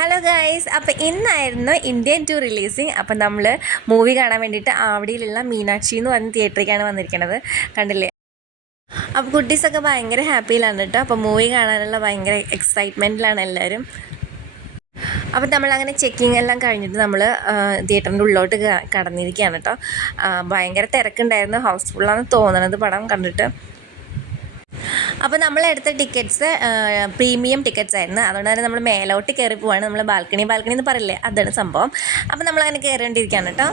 Hello guys അപ്പോൾ ഇന്നായിരുന്നു Indian two releasing അപ്പം നമ്മൾ മൂവി കാണാൻ വേണ്ടിയിട്ട് ആവടിയിലുള്ള മീനാക്ഷി എന്ന് പറഞ്ഞ തിയേറ്ററിലേക്കാണ് വന്നിരിക്കുന്നത് കണ്ടില്ലേ? അപ്പോൾ കുട്ടീസൊക്കെ ഭയങ്കര ഹാപ്പിയിലാണ് കേട്ടോ അപ്പോൾ മൂവി കാണാനുള്ള ഭയങ്കര എക്സൈറ്റ്മെന്റിലാണ് എല്ലാവരും അപ്പം നമ്മളങ്ങനെ ചെക്കിംഗ് എല്ലാം കഴിഞ്ഞിട്ട് നമ്മൾ തിയേറ്ററിന്റെ ഉള്ളിലോട്ട് കടന്നിരിക്കുകയാണ് കേട്ടോ ഭയങ്കര തിരക്കുണ്ടായിരുന്നു. ഹൗസ്ഫുള്ളാണെന്ന് തോന്നണത് പടം കണ്ടിട്ട്. അപ്പോൾ നമ്മൾ എടുത്ത ടിക്കറ്റ്സ് പ്രീമിയം ടിക്കറ്റ്സ് ആയിരുന്നു. അതുകൊണ്ട് തന്നെ നമ്മൾ മേലോട്ട് കയറി പോവാണ്. നമ്മൾ ബാൽക്കണി ബാൽക്കണി എന്ന് പറയില്ലേ അതാണ് സംഭവം. അപ്പോൾ നമ്മൾ അങ്ങനെ കയറേണ്ടിയിരിക്കുകയാണ് കേട്ടോ.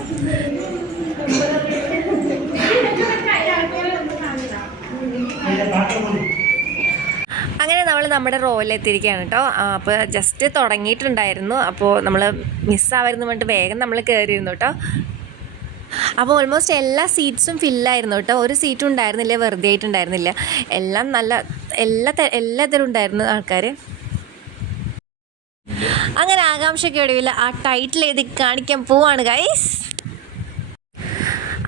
അങ്ങനെ നമ്മൾ നമ്മുടെ റോയിലെത്തിയിരിക്കുകയാണ് കേട്ടോ. അപ്പോൾ ജസ്റ്റ് തുടങ്ങിയിട്ടുണ്ടായിരുന്നു. അപ്പോൾ നമ്മൾ മിസ്സാവരുന്ന് പറഞ്ഞിട്ട് വേഗം നമ്മൾ കയറിയിരുന്നു കേട്ടോ. അപ്പോൾ ഓൾമോസ്റ്റ് എല്ലാ സീറ്റ്സും ഫില്ലായിരുന്നു കേട്ടോ. ഒരു സീറ്റും ഉണ്ടായിരുന്നില്ല വെറുതെ ആയിട്ടുണ്ടായിരുന്നില്ല. എല്ലാം നല്ല എല്ലാ എല്ലാ തരം ഉണ്ടായിരുന്നു ആൾക്കാർ അങ്ങനെ ആകാംക്ഷയ്ക്ക് ഒടുവില്ല ആ ടൈറ്റിൽ എഴുതി കാണിക്കാൻ പോവാണ് ഗൈസ്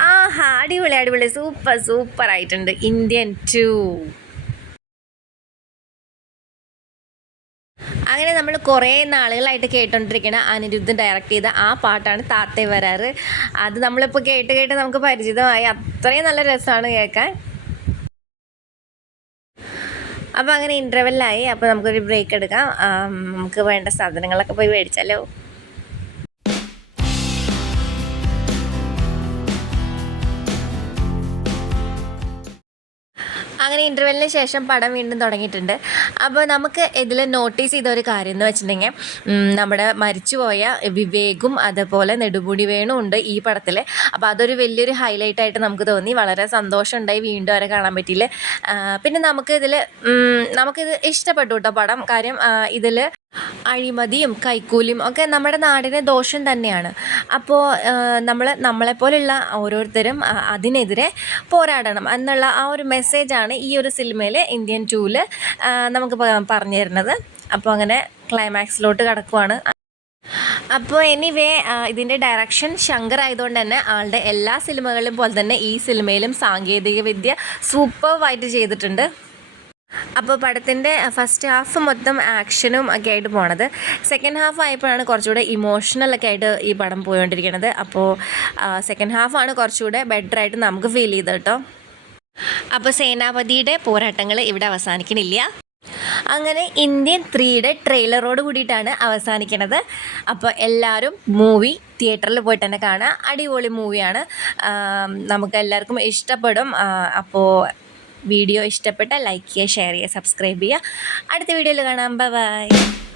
ആഹാ അടിപൊളി അടിപൊളി. സൂപ്പർ സൂപ്പർ ആയിട്ടുണ്ട്. ഇന്ത്യൻ ടു അങ്ങനെ നമ്മൾ കുറേ നാളുകളായിട്ട് കേട്ടോണ്ടിരിക്കണ അനിരുദ്ധൻ ഡയറക്റ്റ് ചെയ്ത ആ പാട്ടാണ് താത്തേ വരാറ്. അത് നമ്മളിപ്പോൾ കേട്ട് കേട്ട് നമുക്ക് പരിചിതമായി. അത്രയും നല്ല രസമാണ് കേൾക്കാൻ. അപ്പോൾ അങ്ങനെ ഇന്റർവെല്ലായി അപ്പോൾ നമുക്കൊരു ബ്രേക്ക് എടുക്കാം. നമുക്ക് വേണ്ട സാധനങ്ങളൊക്കെ പോയി മേടിച്ചാലോ? അങ്ങനെ ഇന്റർവെല്ലിന് ശേഷം പടം വീണ്ടും തുടങ്ങിയിട്ടുണ്ട്. അപ്പോൾ നമുക്ക് ഇതിൽ നോട്ടീസ് ചെയ്ത ഒരു കാര്യം എന്ന് വെച്ചിട്ടുണ്ടെങ്കിൽ നമ്മുടെ മരിച്ചുപോയ വിവേകും അതുപോലെ നെടുമുടി വേണു ഉണ്ട് ഈ പടത്തിൽ അപ്പോൾ അതൊരു വലിയൊരു ഹൈലൈറ്റ് ആയിട്ട് നമുക്ക് തോന്നി. വളരെ സന്തോഷമുണ്ടായി വീണ്ടും അവരെ കാണാൻ പറ്റിയില്ല? പിന്നെ നമുക്ക് ഇതിൽ നമുക്കിത് ഇഷ്ടപ്പെട്ടു കേട്ടോ പടം. കാര്യം ഇതിൽ അഴിമതിയും കൈക്കൂലിയും ഒക്കെ നമ്മുടെ നാടിന് ദോഷം തന്നെയാണ്. അപ്പോൾ നമ്മൾ നമ്മളെപ്പോലുള്ള ഓരോരുത്തരും അതിനെതിരെ പോരാടണം എന്നുള്ള ആ ഒരു മെസ്സേജാണ് ഈ ഒരു സിനിമയിൽ ഇന്ത്യൻ ടൂവിൽ നമുക്ക് പറഞ്ഞു തരുന്നത്. അപ്പോൾ അങ്ങനെ ക്ലൈമാക്സിലോട്ട് കിടക്കുവാണ്. അപ്പോൾ എനിവേ ഇതിന്റെ ഡയറക്ഷൻ ശങ്കർ ആയതുകൊണ്ട് തന്നെ ആളുടെ എല്ലാ സിനിമകളിലും പോലെ തന്നെ ഈ സിനിമയിലും സാങ്കേതിക വിദ്യ സൂപ്പർവായിട്ട് ചെയ്തിട്ടുണ്ട്. അപ്പോൾ പടത്തിന്റെ ഫസ്റ്റ് ഹാഫ് മൊത്തം ആക്ഷനും ഒക്കെ ആയിട്ട് പോണത്. സെക്കൻഡ് ഹാഫ് ആയപ്പോഴാണ് കുറച്ചുകൂടെ ഇമോഷണൽ ഒക്കെ ആയിട്ട് ഈ പടം പോയിക്കൊണ്ടിരിക്കുന്നത് അപ്പോൾ സെക്കൻഡ് ഹാഫാണ് കുറച്ചുകൂടെ ബെറ്റർ ആയിട്ട് നമുക്ക് ഫീൽ ചെയ്തത് കേട്ടോ. അപ്പോൾ സേനാപതിയുടെ പോരാട്ടങ്ങൾ ഇവിടെ അവസാനിക്കണില്ല. അങ്ങനെ ഇന്ത്യൻ ത്രീയുടെ ട്രെയിലറോട് കൂടിയിട്ടാണ് അവസാനിക്കുന്നത് അപ്പോൾ എല്ലാവരും മൂവി തിയേറ്ററിൽ പോയിട്ട് തന്നെ കാണുക അടിപൊളി മൂവിയാണ് നമുക്ക് എല്ലാവർക്കും ഇഷ്ടപ്പെടും. അപ്പോൾ വീഡിയോ ഇഷ്ടപ്പെട്ട ലൈക്ക് ചെയ്യുക ഷെയർ ചെയ്യുക സബ്സ്ക്രൈബ് ചെയ്യുക. അടുത്ത വീഡിയോയിൽ കാണാം. ബൈ.